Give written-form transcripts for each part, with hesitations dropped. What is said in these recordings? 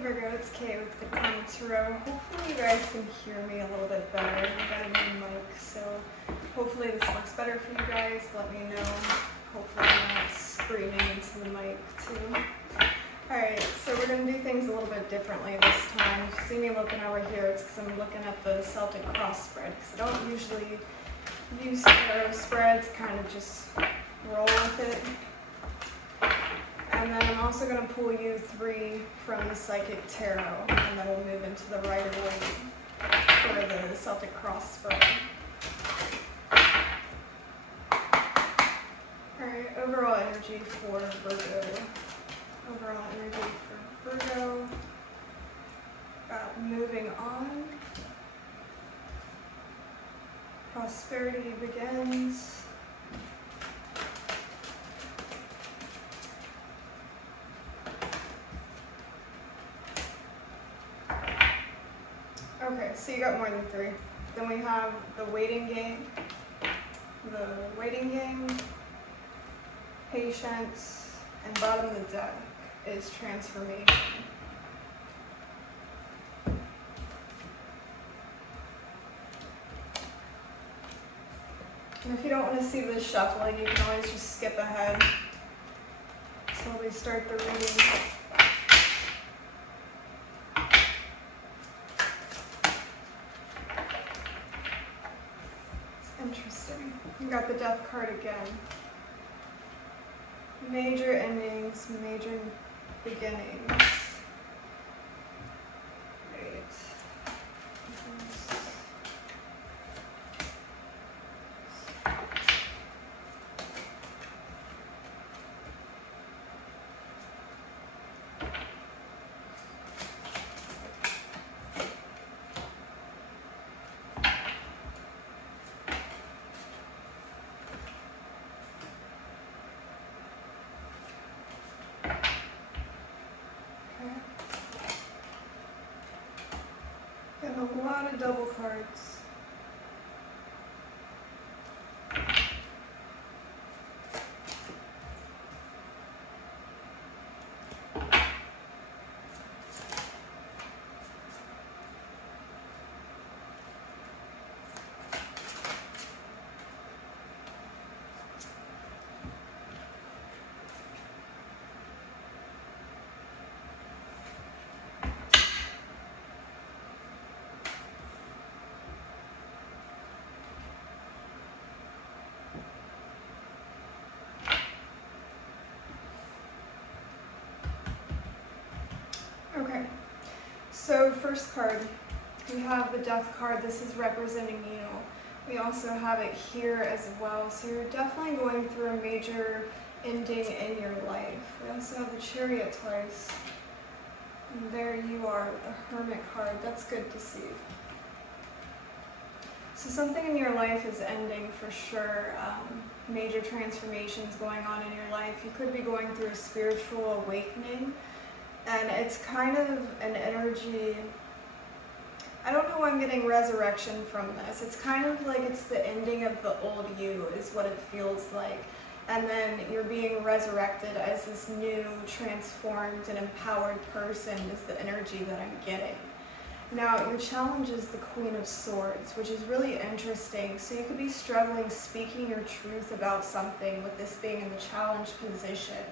Virgo, it's Kay with GoodKarmaTarot. Hopefully you guys can hear me a little bit better. I've got a new mic, so hopefully this works better for you guys. Let me know. Hopefully I'm not screaming into the mic too. Alright, so we're going to do things a little bit differently this time. If you see me looking over here, it's because I'm looking at the Celtic cross spread, because I don't usually use tarot spreads, kind of just roll with it. And then I'm also going to pull you 3 from the Psychic Tarot, and then we'll move into the Rider-Waite for the Celtic cross spread. Alright, overall energy for Virgo. Overall energy for Virgo. Moving on. Prosperity begins. Okay, so you got more than 3. Then we have the waiting game. The waiting game, patience, and bottom of the deck is transformation. And if you don't want to see this shuffling, you can always just skip ahead. Slowly start the reading. Interesting. You got the Death card again. Major endings, major beginnings. Great. Got a lot of double cards. Okay, so first card, we have the Death card. This is representing you. We also have it here as well. So you're definitely going through a major ending in your life. We also have the Chariot twice. And there you are with the Hermit card. That's good to see. So something in your life is ending for sure. Major transformations going on in your life. You could be going through a spiritual awakening. And it's kind of an energy, I don't know why I'm getting resurrection from this. It's kind of like it's the ending of the old you is what it feels like. And then you're being resurrected as this new, transformed, and empowered person is the energy that I'm getting. Now, your challenge is the Queen of Swords, which is really interesting. So you could be struggling speaking your truth about something with this being in the challenge position.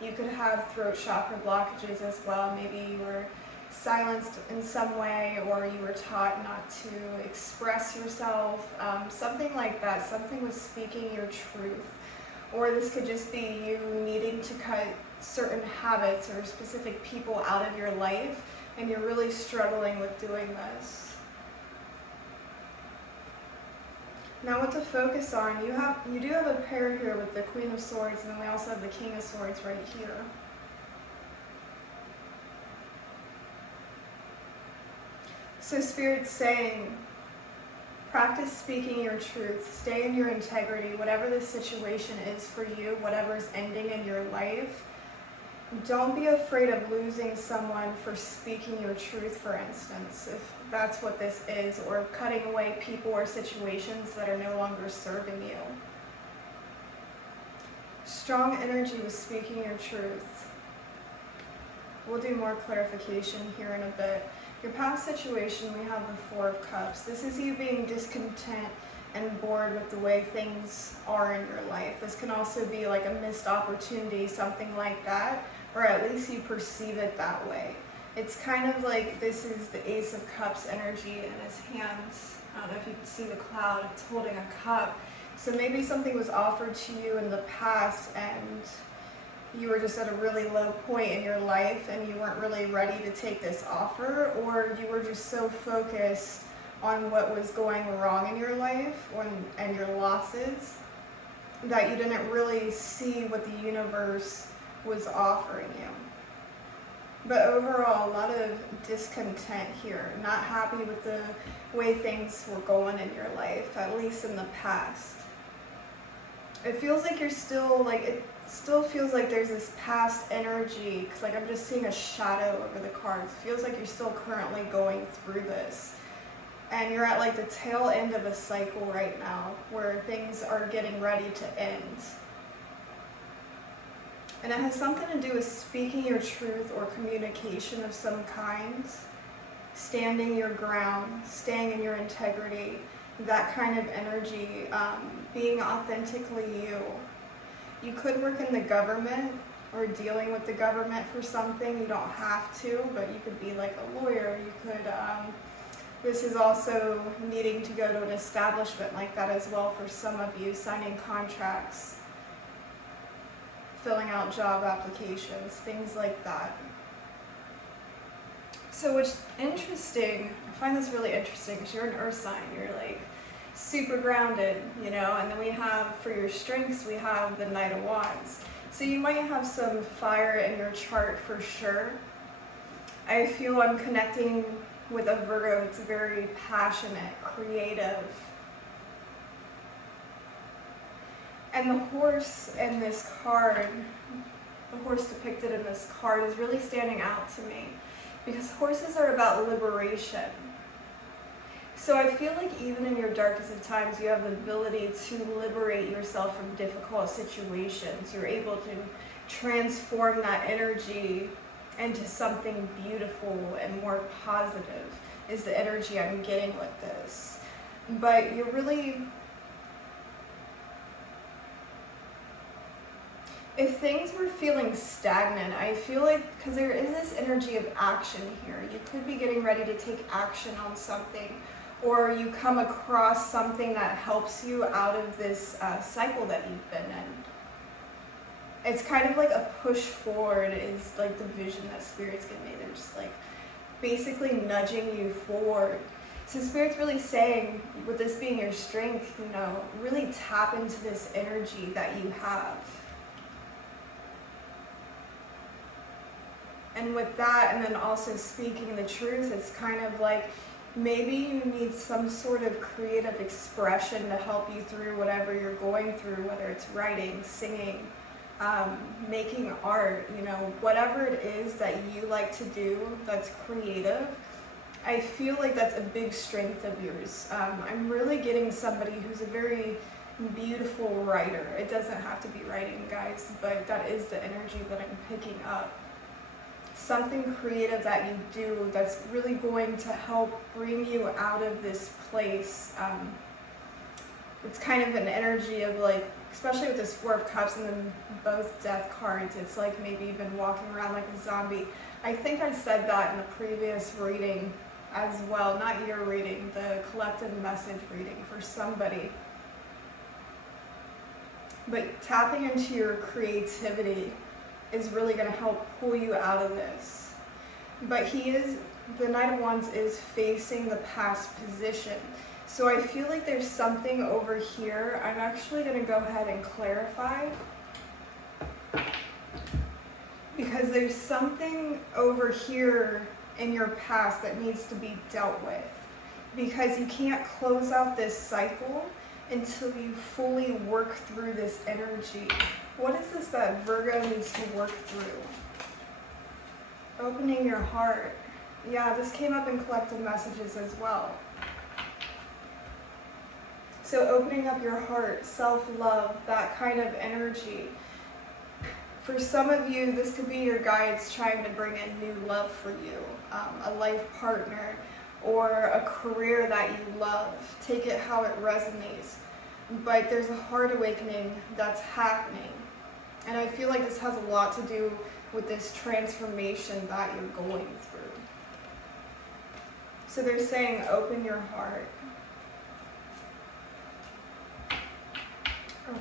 You could have throat chakra blockages as well. Maybe you were silenced in some way, or you were taught not to express yourself, something like that, something with speaking your truth. Or this could just be you needing to cut certain habits or specific people out of your life, and you're really struggling with doing this. Now what to focus on, you do have a pair here with the Queen of Swords, and then we also have the King of Swords right here. So Spirit's saying, practice speaking your truth, stay in your integrity, whatever the situation is for you, whatever's ending in your life. Don't be afraid of losing someone for speaking your truth, for instance, if that's what this is, or cutting away people or situations that are no longer serving you. Strong energy with speaking your truth. we'll do more clarification here in a bit. Your past situation, we have the Four of Cups. This is you being discontent and bored with the way things are in your life. This can also be like a missed opportunity, something like that, or at least you perceive it that way. It's kind of like this is the Ace of Cups energy in his hands. I don't know if you can see the cloud, it's holding a cup. So maybe something was offered to you in the past and you were just at a really low point in your life and you weren't really ready to take this offer, or you were just so focused on what was going wrong in your life and your losses that you didn't really see what the universe was offering you. But overall, a lot of discontent here, not happy with the way things were going in your life, at least in the past. It feels like you're still, it still feels like there's this past energy, because I'm just seeing a shadow over the cards. It feels like you're still currently going through this. And you're at the tail end of a cycle right now, where things are getting ready to end. And it has something to do with speaking your truth or communication of some kind, standing your ground, staying in your integrity, that kind of energy, being authentically you. You could work in the government or dealing with the government for something. You don't have to, but you could be like a lawyer. You could, this is also needing to go to an establishment like that as well for some of you, signing contracts, filling out job applications, things like that. So what's interesting, I find this really interesting because you're an earth sign, you're super grounded, and then we have, for your strengths, we have the Knight of Wands. So you might have some fire in your chart for sure. I feel I'm connecting with a Virgo. It's very passionate, creative. And the horse in this card, the horse depicted in this card is really standing out to me because horses are about liberation. So I feel like even in your darkest of times, you have the ability to liberate yourself from difficult situations. You're able to transform that energy into something beautiful and more positive, is the energy I'm getting with this. But you're really, if things were feeling stagnant, I feel like, because there is this energy of action here, you could be getting ready to take action on something, or you come across something that helps you out of this cycle that you've been in. It's kind of like a push forward is the vision that spirits give me. They're just basically nudging you forward. So spirit's really saying, with this being your strength, really tap into this energy that you have. And with that, and then also speaking the truth, it's kind of maybe you need some sort of creative expression to help you through whatever you're going through, whether it's writing, singing, making art, whatever it is that you like to do that's creative. I feel like that's a big strength of yours. I'm really getting somebody who's a very beautiful writer. It doesn't have to be writing, guys, but that is the energy that I'm picking up. Something creative that you do that's really going to help bring you out of this place. It's kind of an energy of especially with this Four of Cups and then both death cards, it's maybe you've been walking around like a zombie. I think I said that in the previous reading as well, not your reading, the collective message reading for somebody. But tapping into your creativity is really going to help pull you out of this. But the Knight of Wands is facing the past position. So I feel like there's something over here. I'm actually going to go ahead and clarify, because there's something over here in your past that needs to be dealt with, because you can't close out this cycle until you fully work through this energy. What is this that Virgo needs to work through? Opening your heart. Yeah, this came up in collective messages as well. So opening up your heart, self-love, that kind of energy. For some of you, this could be your guides trying to bring in new love for you, a life partner, or a career that you love. Take it how it resonates. But there's a heart awakening that's happening. And I feel like this has a lot to do with this transformation that you're going through. So they're saying, open your heart. Okay.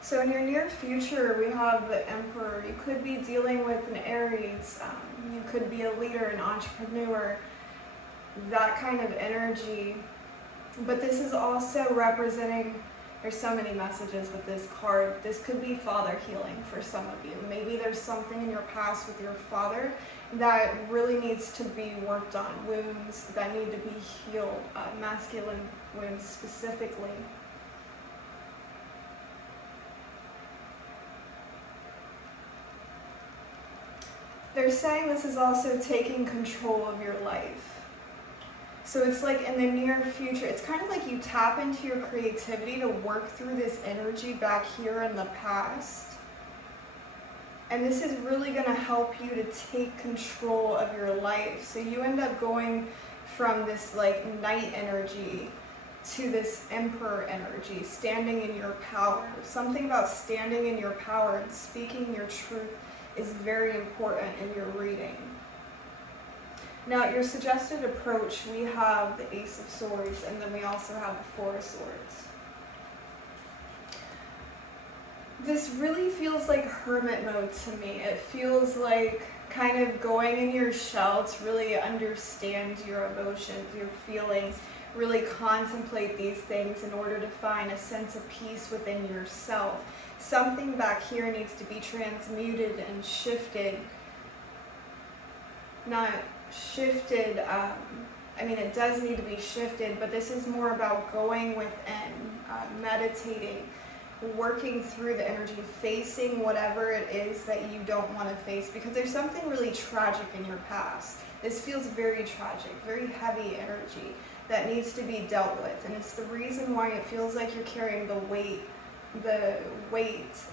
So in your near future, we have the Emperor. You could be dealing with an Aries. You could be a leader, an entrepreneur, that kind of energy. But this is also representing, there's so many messages with this card. This could be father healing for some of you. Maybe there's something in your past with your father that really needs to be worked on. Wounds that need to be healed, masculine wounds specifically. They're saying this is also taking control of your life. So it's like in the near future, it's kind of like you tap into your creativity to work through this energy back here in the past. And this is really going to help you to take control of your life. So you end up going from this like knight energy to this emperor energy, standing in your power. Something about standing in your power and speaking your truth is very important in your reading. Now, your suggested approach, we have the Ace of Swords, and then we also have the Four of Swords. This really feels like hermit mode to me. It feels like kind of going in your shell to really understand your emotions, your feelings, really contemplate these things in order to find a sense of peace within yourself. Something back here needs to be transmuted and shifted. Not shifted, I mean, it does need to be shifted, but this is more about going within, meditating, working through the energy, facing whatever it is that you don't want to face, because there's something really tragic in your past. This feels very tragic, very heavy energy that needs to be dealt with, and it's the reason why it feels like you're carrying the weight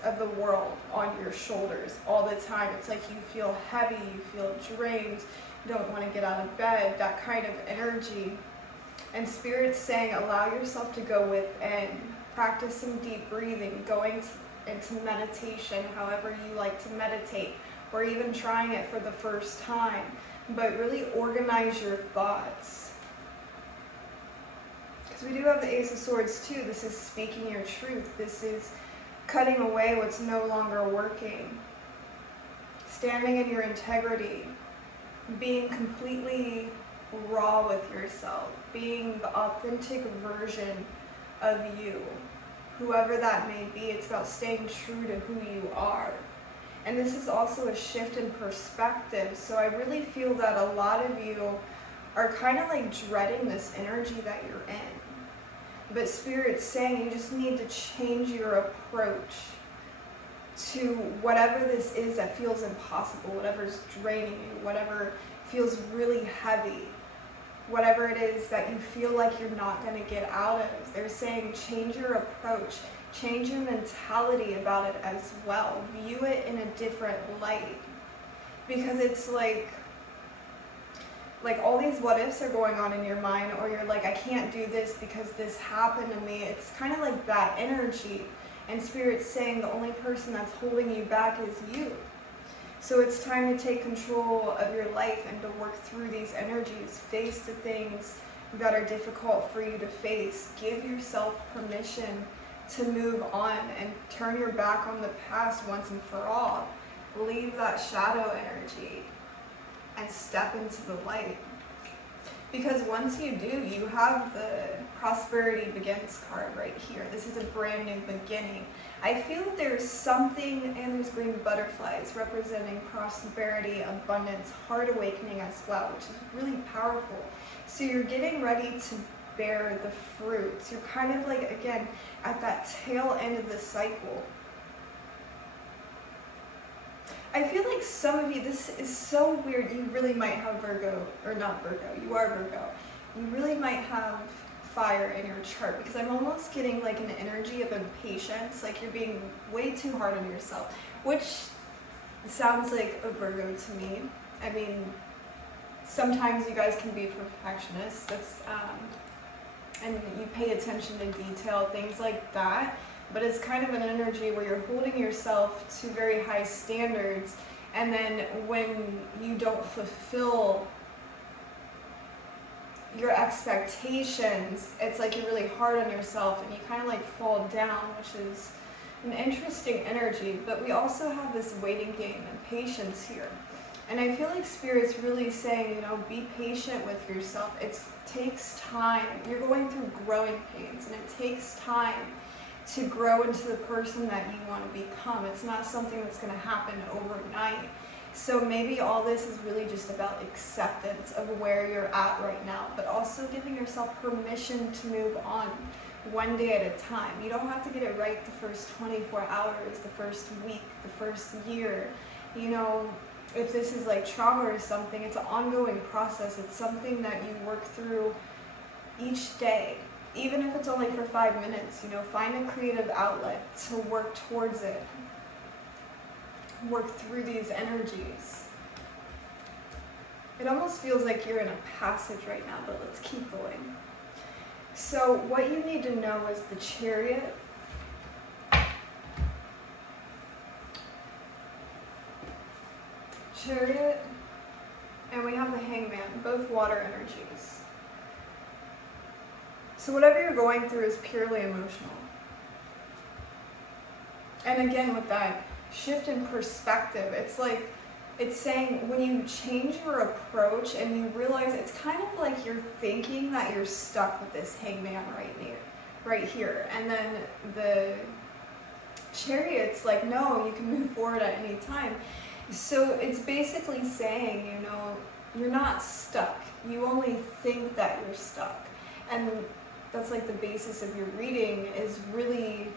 of the world on your shoulders all the time. It's like you feel heavy, you feel drained, you don't want to get out of bed, that kind of energy. And Spirit's saying, allow yourself to go within, practice some deep breathing, going into meditation, however you like to meditate, or even trying it for the first time, but really organize your thoughts. Because we do have the Ace of Swords too. This is speaking your truth. This is cutting away what's no longer working. Standing in your integrity. Being completely raw with yourself. Being the authentic version of you. Whoever that may be, it's about staying true to who you are. And this is also a shift in perspective. So I really feel that a lot of you are kind of like dreading this energy that you're in. But Spirit's saying you just need to change your approach to whatever this is that feels impossible, whatever's draining you, whatever feels really heavy, whatever it is that you feel like you're not going to get out of. They're saying change your approach, change your mentality about it as well. View it in a different light. Because it's like all these what ifs are going on in your mind, or you're like, I can't do this because this happened to me. It's kind of like that energy. And Spirit's saying the only person that's holding you back is you. So it's time to take control of your life and to work through these energies. Face the things that are difficult for you to face. Give yourself permission to move on and turn your back on the past once and for all. Leave that shadow energy and step into the light. Because once you do, you have the Prosperity Begins card right here. This is a brand new beginning. I feel there's something, and there's green butterflies representing prosperity, abundance, heart awakening as well, which is really powerful. So you're getting ready to bear the fruits. You're kind of like, again, at that tail end of the cycle. I feel like some of you, this is so weird, you really might have Virgo, or not Virgo, you are Virgo. You really might have fire in your chart, because I'm almost getting like an energy of impatience, like you're being way too hard on yourself, which sounds like a Virgo to me. I mean, sometimes you guys can be perfectionists, and you pay attention to detail, things like that, but it's kind of an energy where you're holding yourself to very high standards, and then when you don't fulfill your expectations, it's like you're really hard on yourself and you kind of like fall down, which is an interesting energy. But we also have this waiting game and patience here. And I feel like Spirit's really saying, you know, be patient with yourself. It takes time. You're going through growing pains, and it takes time to grow into the person that you want to become. It's not something that's going to happen overnight. So maybe all this is really just about acceptance of where you're at right now, but also giving yourself permission to move on one day at a time. You don't have to get it right the first 24 hours, the first week, the first year. You know, if this is like trauma or something, it's an ongoing process. It's something that you work through each day. Even if it's only for 5 minutes, you know, find a creative outlet to work towards it. Work through these energies. It almost feels like you're in a passage right now, but let's keep going. So what you need to know is the Chariot. Chariot, and we have the Hangman, both water energies. So whatever you're going through is purely emotional. And again, with that shift in perspective, it's like, it's saying when you change your approach and you realize it's kind of like you're thinking that you're stuck with this Hangman right here. And then the Chariot's like, no, you can move forward at any time. So it's basically saying, you know, you're not stuck. You only think that you're stuck. And that's like the basis of your reading, is really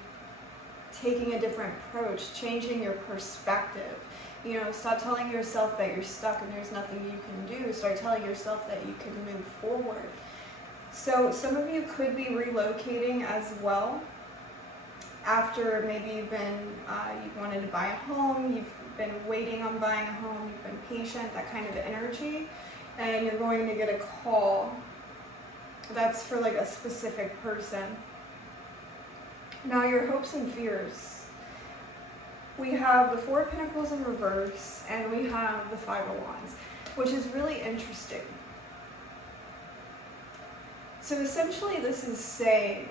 taking a different approach, changing your perspective. You know, stop telling yourself that you're stuck and there's nothing you can do. Start telling yourself that you can move forward. So some of you could be relocating as well. After maybe you've wanted to buy a home, you've been waiting on buying a home, you've been patient, that kind of energy, and you're going to get a call that's for like a specific person. Now your hopes and fears. We have the Four of Pentacles in reverse, and we have the Five of Wands, which is really interesting. So essentially this is saying,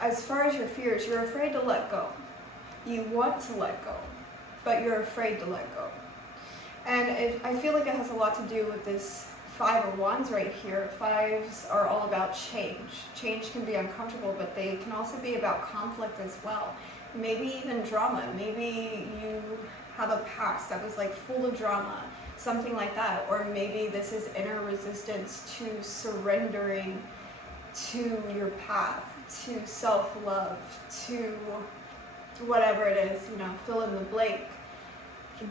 as far as your fears, you're afraid to let go. You want to let go, but you're afraid to let go. And I feel like it has a lot to do with this Five of Wands right here. Fives are all about change. Change can be uncomfortable, but they can also be about conflict as well. Maybe even drama. Maybe you have a past that was like full of drama, something like that. Or maybe this is inner resistance to surrendering to your path, to self-love, to whatever it is, you know, fill in the blank.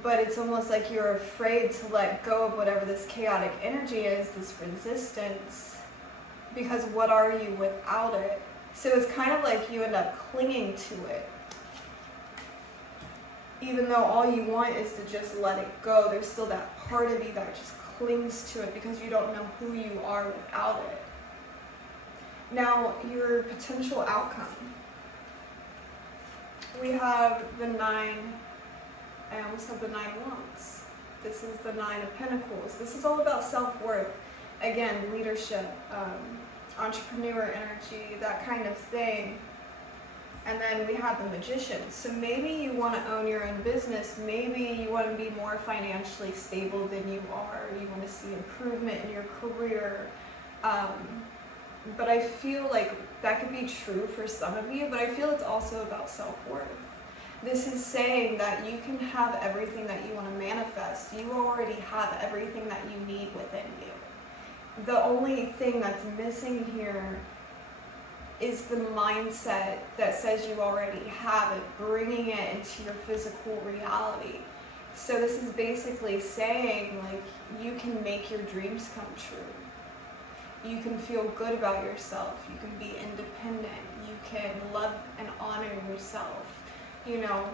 But it's almost like you're afraid to let go of whatever this chaotic energy is, this resistance, because what are you without it? So it's kind of like you end up clinging to it. Even though all you want is to just let it go, there's still that part of you that just clings to it because you don't know who you are without it. Now, your potential outcome. We have the I almost have the Nine of Wands. This is the Nine of Pentacles. This is all about self-worth. Again, leadership, entrepreneur energy, that kind of thing. And then we have the Magician. So maybe you want to own your own business. Maybe you want to be more financially stable than you are. You want to see improvement in your career. But I feel like that could be true for some of you, but I feel it's also about self-worth. This is saying that you can have everything that you want to manifest. You already have everything that you need within you. The only thing that's missing here is the mindset that says you already have it, bringing it into your physical reality. So this is basically saying, like, you can make your dreams come true. You can feel good about yourself. You can be independent. You can love and honor yourself, you know.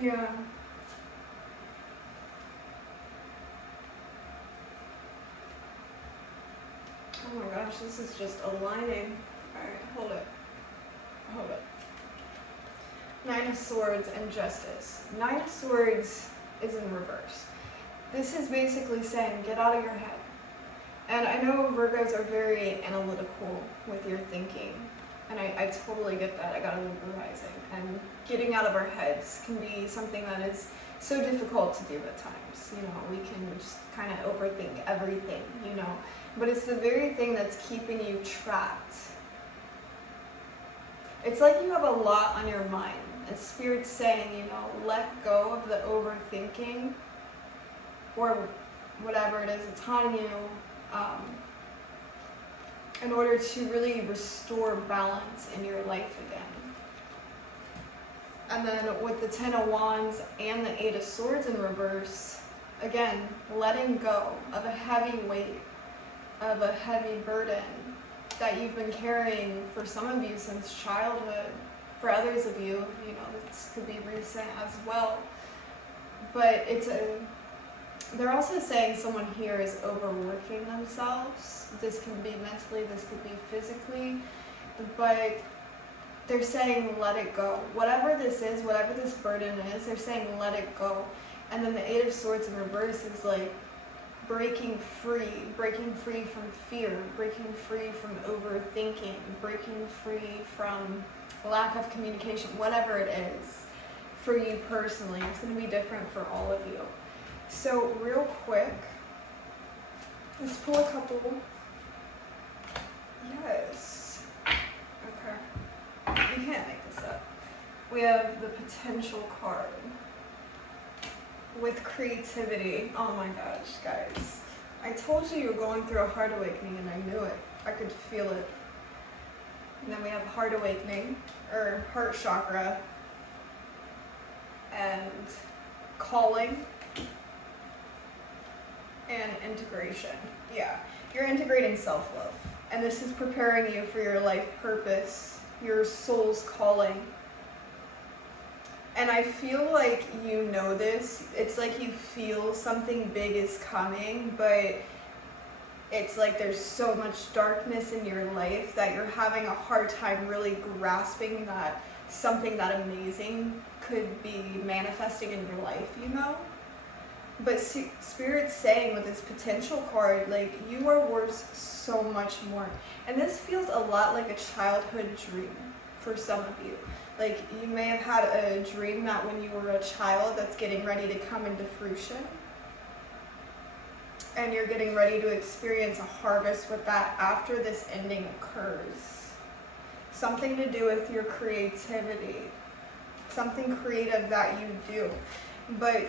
Yeah. Oh my gosh, this is just aligning. Alright, hold it. Hold it. Nine of Swords and Justice. Nine of Swords is in reverse. This is basically saying, get out of your head. And I know Virgos are very analytical with your thinking. And I totally get that. I got a Libra rising. And getting out of our heads can be something that is so difficult to do at times. You know, we can just kind of overthink everything, you know. But it's the very thing that's keeping you trapped. It's like you have a lot on your mind. And Spirit's saying, you know, let go of the overthinking or whatever it is it's on you, in order to really restore balance in your life again. And then with the Ten of Wands and the Eight of Swords in reverse, again, letting go of a heavy weight, of a heavy burden that you've been carrying for some of you since childhood. For others of you, you know, this could be recent as well. But they're also saying someone here is overworking themselves. This can be mentally, this could be physically, but they're saying let it go. Whatever this is, whatever this burden is, they're saying let it go. And then the Eight of Swords in reverse is like breaking free from fear, breaking free from overthinking, breaking free from lack of communication, whatever it is for you personally. It's going to be different for all of you. So real quick, let's pull a couple. Yes. Okay. You can't make this up. We have the Potential card. With creativity. Oh my gosh, guys. I told you were going through a heart awakening and I knew it. I could feel it. And then we have heart awakening, or heart chakra, and calling, and integration. Yeah, you're integrating self-love. And this is preparing you for your life purpose, your soul's calling. And I feel like you know this. It's like you feel something big is coming, but it's like there's so much darkness in your life that you're having a hard time really grasping that something that amazing could be manifesting in your life, you know? But Spirit's saying with this Potential card, like, you are worth so much more. And this feels a lot like a childhood dream for some of you. Like, you may have had a dream that when you were a child that's getting ready to come into fruition. And you're getting ready to experience a harvest with that after this ending occurs. Something to do with your creativity. Something creative that you do. But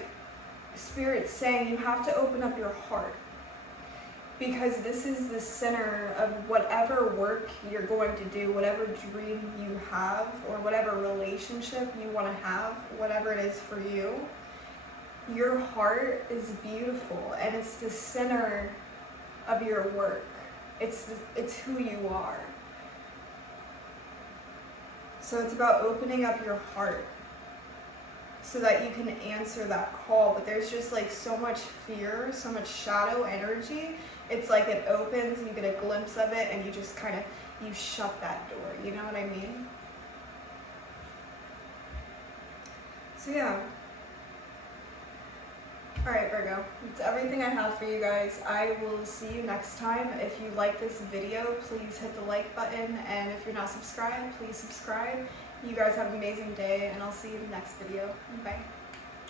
Spirit's saying you have to open up your heart. Because this is the center of whatever work you're going to do, whatever dream you have, or whatever relationship you want to have, whatever it is for you. Your heart is beautiful, and it's the center of your work. It's who you are. So it's about opening up your heart so that you can answer that call. But there's just like so much fear, so much shadow energy. It's like it opens, you get a glimpse of it, and you just kind of, you shut that door. You know what I mean? So yeah. Alright, Virgo, that's everything I have for you guys. I will see you next time. If you like this video, please hit the like button, and if you're not subscribed, please subscribe. You guys have an amazing day, and I'll see you in the next video. Bye.